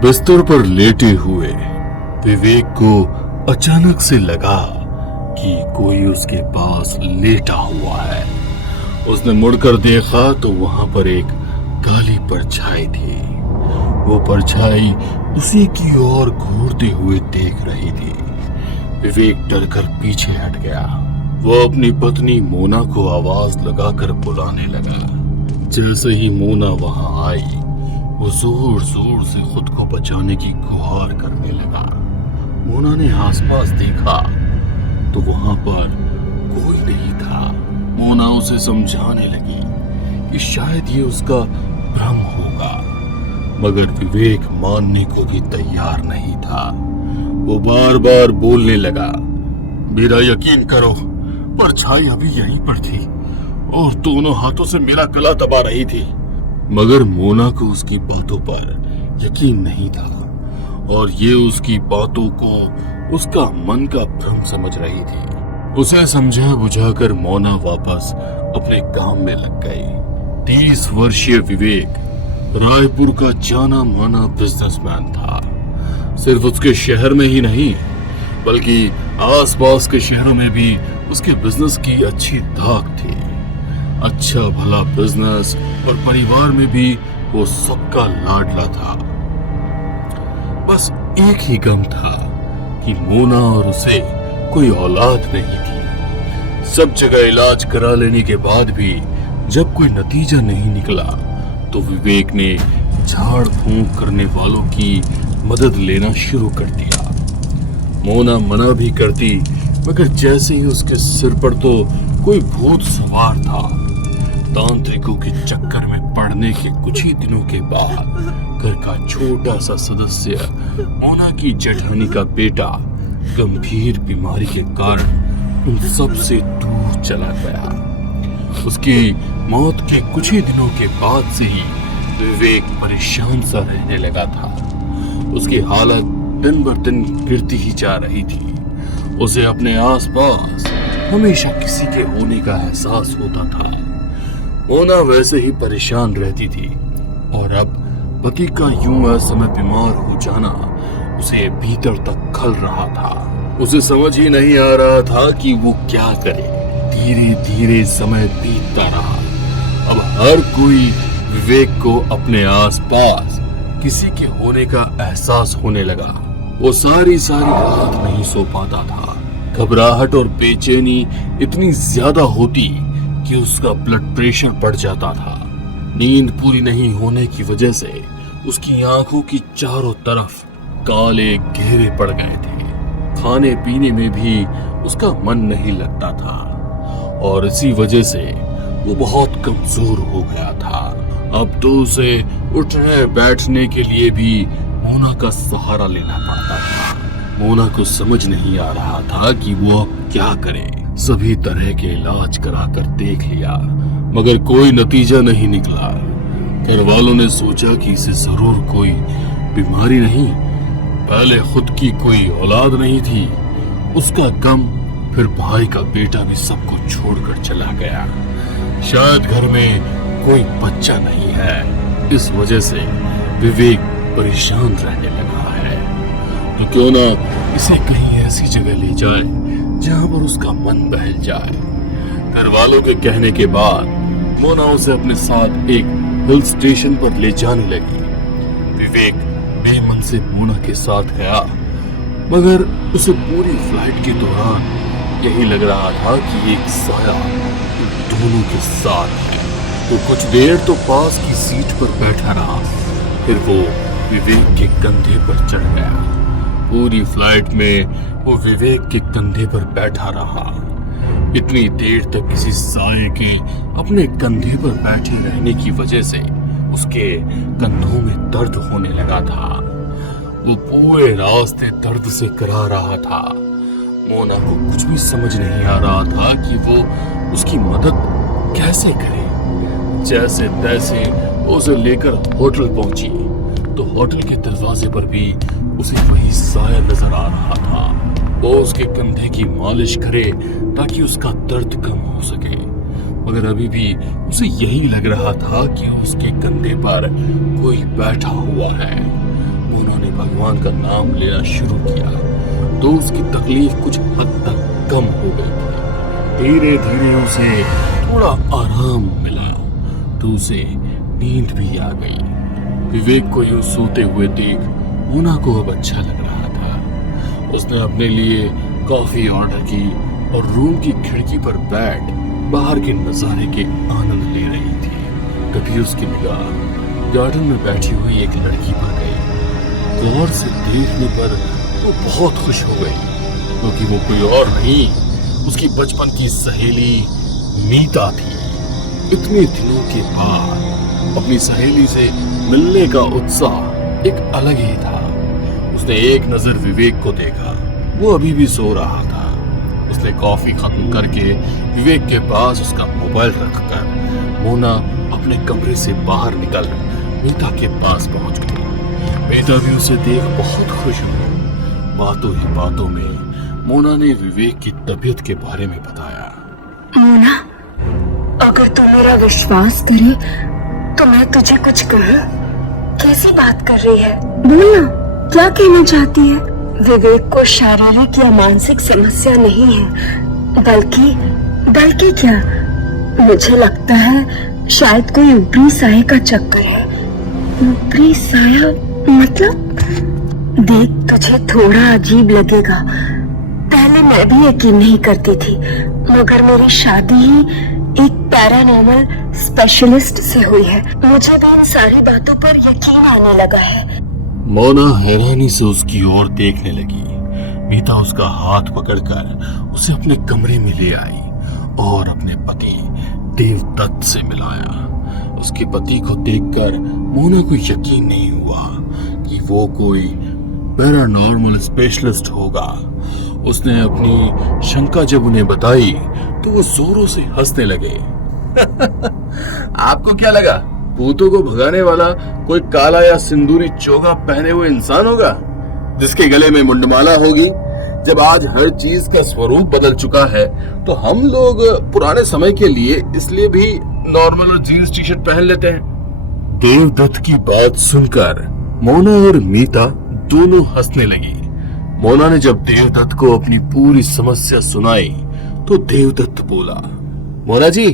बिस्तर पर लेटे हुए विवेक को अचानक से लगा कि कोई उसके पास लेटा हुआ है। उसने मुड़कर देखा तो वहां पर एक काली परछाई थी। वो परछाई उसी की ओर घूरते हुए देख रही थी। विवेक डरकर पीछे हट गया। वो अपनी पत्नी मोना को आवाज लगाकर बुलाने लगा। जैसे ही मोना वहां आई, वो जोर जोर से खुद को बचाने की गुहार करने लगा। मोना ने आसपास देखा तो वहां पर कोई नहीं था। मोना उसे समझाने लगी कि शायद ये उसका भ्रम होगा, मगर विवेक मानने को भी तैयार नहीं था। वो बार बार बोलने लगा, मेरा यकीन करो, परछाई अभी यहीं पर थी और दोनों हाथों से मेरा गला दबा रही थी। मगर मोना को उसकी बातों पर यकीन नहीं था और ये उसकी बातों को उसका मन का भ्रम समझ रही थी। उसे समझा बुझाकर मोना वापस अपने काम में लग गई। 30 वर्षीय विवेक रायपुर का जाना माना बिजनेसमैन था। सिर्फ उसके शहर में ही नहीं बल्कि आसपास के शहरों में भी उसके बिजनेस की अच्छी धाक थी। अच्छा भला बिजनेस और परिवार में भी वो सबका लाडला था। बस एक ही गम था कि मोना और उसे कोई औलाद नहीं थी। सब जगह इलाज करा लेने के बाद भी जब कोई नतीजा नहीं निकला तो विवेक ने झाड़ फूंक करने वालों की मदद लेना शुरू कर दिया। मोना मना भी करती, मगर जैसे ही उसके सिर पर तो कोई भूत सवार था। तांत्रिकों के चक्कर में पड़ने के कुछ ही दिनों के बाद घर का छोटा सा सदस्य मोना की जेठानी का बेटा गंभीर बीमारी के कारण उन सब से दूर चला गया। उसकी मौत के कुछ ही दिनों के बाद से ही विवेक परेशान सा रहने लगा था। उसकी हालत दिन बर दिन गिरती ही जा रही थी। उसे अपने आसपास हमेशा किसी के होने का एहसास होता था। मोना वैसे ही परेशान रहती थी और अब पति का यूं असमय बीमार हो जाना उसे भीतर तक खल रहा था। उसे समझ ही नहीं आ रहा था कि वो क्या करे। धीरे धीरे समय बीतता रहा। अब हर कोई विवेक को अपने आसपास किसी के होने का एहसास होने लगा। वो सारी रात नहीं सो पाता था। घबराहट और बेचैनी इतनी ज्यादा होती कि उसका ब्लड प्रेशर बढ़ जाता था। नींद पूरी नहीं होने की वजह से उसकी आंखों की चारों तरफ काले घेरे पड़ गए थे। खाने पीने में भी उसका मन नहीं लगता था और इसी वजह से वो बहुत कमजोर हो गया था। अब तो उसे उठने बैठने के लिए भी मोना का सहारा लेना पड़ता था। मोना को समझ नहीं आ रहा था कि वो अब क्या करे। सभी तरह के इलाज कराकर देख लिया, मगर कोई नतीजा नहीं निकला। घर वालों ने सोचा कि इसे जरूर कोई बीमारी नहीं, पहले खुद की कोई औलाद नहीं थी। उसका गम, फिर भाई का बेटा भी सबको छोड़कर चला गया। शायद घर में कोई बच्चा नहीं है, इस वजह से विवेक परेशान रहने लगा है। तो क्यों ना इसे कहीं ऐसी जगह ले जाए जहां पर उसका मन बहल जाए। घर वालों के कहने के बाद मोना उसे अपने साथ एक हिल स्टेशन पर ले जाने लगी। विवेक बेमन से मोना के साथ गया, मगर उसे पूरी फ्लाइट के दौरान यही लग रहा था कि एक साया इन दोनों के साथ है। वो कुछ देर तो पास की सीट पर बैठा रहा, फिर वो विवेक के कंधे पर चढ़ गया। पूरी फ्लाइट में वो विवेक के कंधे पर बैठा रहा। इतनी देर तक किसी साये के अपने कंधे पर बैठे रहने की वजह से उसके कंधों में दर्द होने लगा था। वो पूरे रास्ते दर्द से करा रहा था। मोना को कुछ भी समझ नहीं आ रहा था कि वो उसकी मदद कैसे करे। जैसे तैसे उसे लेकर होटल पहुंची तो होटल के दरवाजे पर भी उसे वही साया नजर आ रहा था। वो उसके कंधे की मालिश करे ताकि उसका दर्द कम हो सके, मगर अभी भी उसे यही लग रहा था कि उसके कंधे पर कोई बैठा हुआ है। मोना भगवान का नाम लेना शुरू किया तो उसकी तकलीफ कुछ हद तक कम हो गई थी। धीरे धीरे उसे थोड़ा आराम मिला तो उसे नींद भी आ गई। विवेक को यूं सोते हुए देख मोना को अब अच्छा लग रहा था। उसने अपने लिए कॉफी ऑर्डर की और रूम की खिड़की पर बैठ बाहर के नजारे के आनंद ले रही थी। तभी उसकी निगाह गार्डन में बैठी हुई एक लड़की पर गई। गौर से देखने पर वो बहुत खुश हो गई क्योंकि वो कोई और नहीं, उसकी बचपन की सहेली मीता थी। इतने दिनों के बाद अपनी सहेली से मिलने का उत्साह एक अलग ही था। उसने एक नजर विवेक को देखा, वो अभी भी सो रहा था। उसने कॉफी खत्म करके विवेक के पास उसका मोबाइल रखकर मोना अपने कमरे से बाहर निकल मीता के पास पहुंच गई। मीता भी उसे देख बहुत खुश हुई। बातों ही बातों में मोना ने विवेक की तबीयत के बारे में बताया। मोना, अगर तू मेरा विश्वास करे तो मैं तुझे कुछ कहूं। कैसी बात कर रही है? बोलना, क्या कहना चाहती है? विवेक को शारीरिक या मानसिक समस्या नहीं है, बल्कि क्या, मुझे लगता है शायद कोई ऊपरी साये का चक्कर है। ऊपरी साया मतलब? देख, तुझे थोड़ा अजीब लगेगा। पहले मैं भी यकीन नहीं करती थी, मगर मेरी शादी ही एक पैरानॉर्मल स्पेशलिस्ट से हुई है। मुझे भी इन सारी बातों पर यकीन आने लगा है। मोना हैरानी से उसकी ओर देखने लगी। मीता उसका हाथ पकड़कर उसे अपने कमरे में ले आई और अपने पति देवदत्त से मिलाया। उसके पति को देखकर मोना को यकीन नहीं हुआ कि वो कोई पैरानॉर्मल स्पेशलिस्ट होगा। उसने अपनी शंका जब उन्हें बताई तो वो जोरों से हंसने लगे। आपको क्या लगा, भूतों को भगाने वाला कोई काला या सिंदूरी चोगा पहने हुए इंसान होगा जिसके गले में मुंडमाला होगी? जब आज हर चीज का स्वरूप बदल चुका है तो हम लोग पुराने समय के लिए इसलिए भी नॉर्मल और जीन्स टी शर्ट पहन लेते हैं। देवदत्त की बात सुनकर मोना और मीता दोनों हंसने लगी। मोना ने जब देवदत्त को अपनी पूरी समस्या सुनाई तो देवदत्त बोला, मोना जी,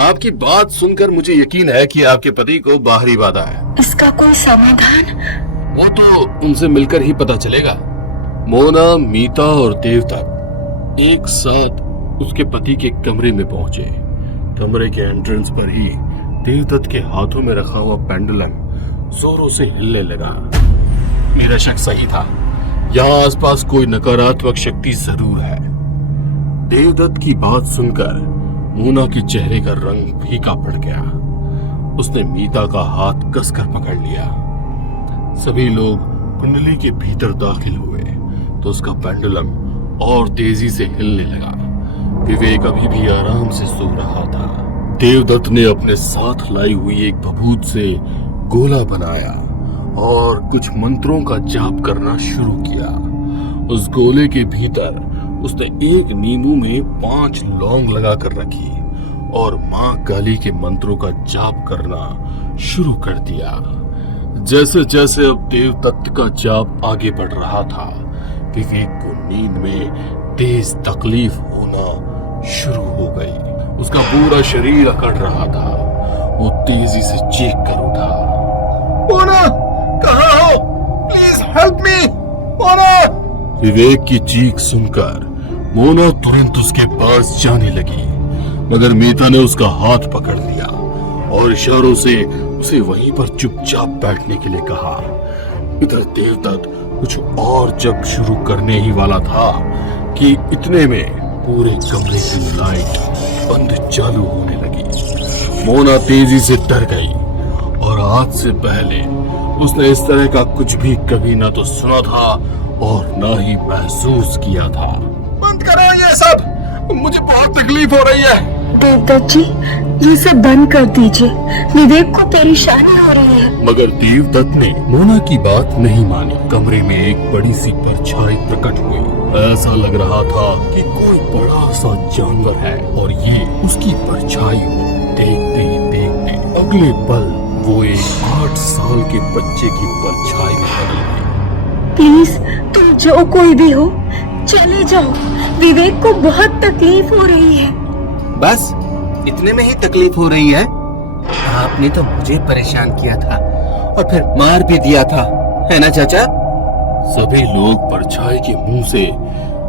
आपकी बात सुनकर मुझे यकीन है कि आपके पति को बाहरी बाधा है। इसका कोई समाधान? वो तो उनसे मिलकर ही पता चलेगा। मोना, मीता और देवदत्त एक साथ उसके पति के कमरे में पहुंचे। कमरे के एंट्रेंस पर ही देवदत्त के हाथों में रखा हुआ पेंडुलम जोरों से हिलने लगा। मेरा शक सही था, यहाँ आसपास कोई नकारात्मक शक्ति जरूर है। देवदत्त की बात सुनकर मोना के चेहरे का रंग फीका पड़ गया। उसने मीता का हाथ कसकर पकड़ लिया। सभी लोग कुंडली के भीतर दाखिल हुए तो उसका पेंडुलम और तेजी से हिलने लगा। विवेक अभी भी आराम से सो रहा था। देवदत्त ने अपने साथ लाई हुई एक बबूत से गोला बनाया और कुछ मंत्रों का जाप करना शुरू किया। उस गोले के भीतर उसने एक नींबू में 5 लौंग लगाकर रखी और मां काली के मंत्रों का जाप करना शुरू कर दिया। जैसे जैसे अब देवदत्त का जाप आगे बढ़ रहा था, विवेक को नींद में तेज तकलीफ होना शुरू हो गई। उसका पूरा शरीर अकड़ रहा था। वो तेजी से चीख कर उठा, मोना, कहाँ हो? Please help me, Mona. Vivek की चीख सुनकर मोना तुरंत उसके पास जाने लगी, मगर मीता ने उसका हाथ पकड़ लिया और इशारों से उसे वहीं पर चुपचाप बैठने के लिए कहा। इधर देवदत्त कुछ और जब शुरू करने ही वाला था कि इतने में पूरे कमरे की लाइट बंद चालू होने लगी। मोना तेजी से डर गई और आज से पहले उसने इस तरह का कुछ भी कभी ना तो सुना था और ना ही महसूस किया था। बंद करो ये सब, मुझे बहुत तकलीफ हो रही है। देवदत्त जी, ये सब बंद कर दीजिए, विवेक को परेशानी हो रही है। मगर देवदत्त ने मोना की बात नहीं मानी। कमरे में एक बड़ी सी परछाई प्रकट हुई। ऐसा लग रहा था कि कोई बड़ा सा जानवर है और ये उसकी परछाई हो। देखते ही देखते अगले पल वो एक 8 साल के बच्चे की परछाई में बदल गई। प्लीज तुम जो कोई भी हो चले जाओ, विवेक को बहुत तकलीफ हो रही है। बस इतने में ही तकलीफ हो रही है? आपने तो मुझे परेशान किया था और फिर मार भी दिया था, है ना चाचा? सभी लोग परछाई के मुंह से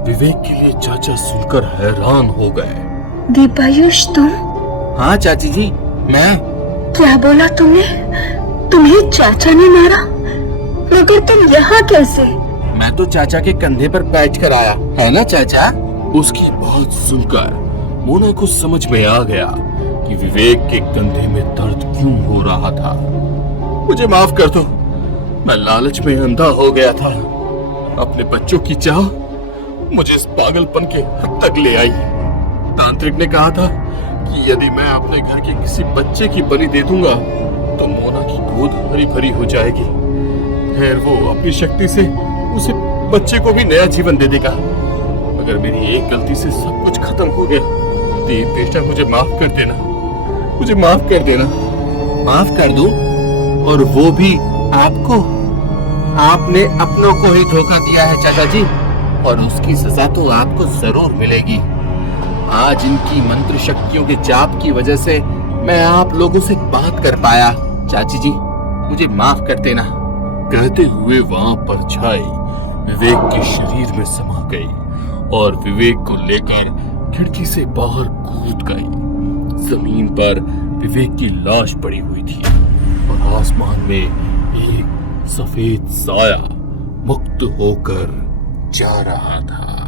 विवेक के लिए चाचा सुनकर हैरान हो गए। दीपायुष तुम? हाँ चाची जी, मैं। क्या बोला तुमने? तुम्हें चाचा ने मारा? मगर तुम यहाँ कैसे? मैं तो चाचा के कंधे पर बैठ कर आया, है ना चाचा? उसकी बात सुनकर मोना को समझ में आ गया कि विवेक के कंधे में दर्द क्यों हो रहा था। मुझे माफ कर दो, मैं लालच में अंधा हो गया था। अपने बच्चों की चाह मुझे इस पागलपन के हद तक ले आई। तांत्रिक ने कहा था कि यदि मैं अपने घर के किसी बच्चे की बलि दे दूंगा तो मोना की गोद हरी भरी हो जाएगी। फिर वो अपनी शक्ति से उसे बच्चे को भी नया जीवन दे देगा। मगर मेरी एक गलती से सब कुछ खत्म हो गया। देव बेटा मुझे माफ कर देना, मुझे माफ कर देना। माफ कर दूं? और वो भी आपको? आपने अपनों को ही धोखा दिया है चाचा जी, और उसकी सजा तो आपको जरूर मिलेगी। आज इनकी मंत्र शक्तियों के जाप की वजह से मैं आप लोगों से बात कर पाया। चाची जी मुझे माफ कर देना। कहते हुए वहां परछाई विवेक के शरीर में समा गई और विवेक को लेकर खिड़की से बाहर कूद गई। जमीन पर विवेक की लाश पड़ी हुई थी और आसमान में एक सफेद साया मुक्त होकर जा रहा था।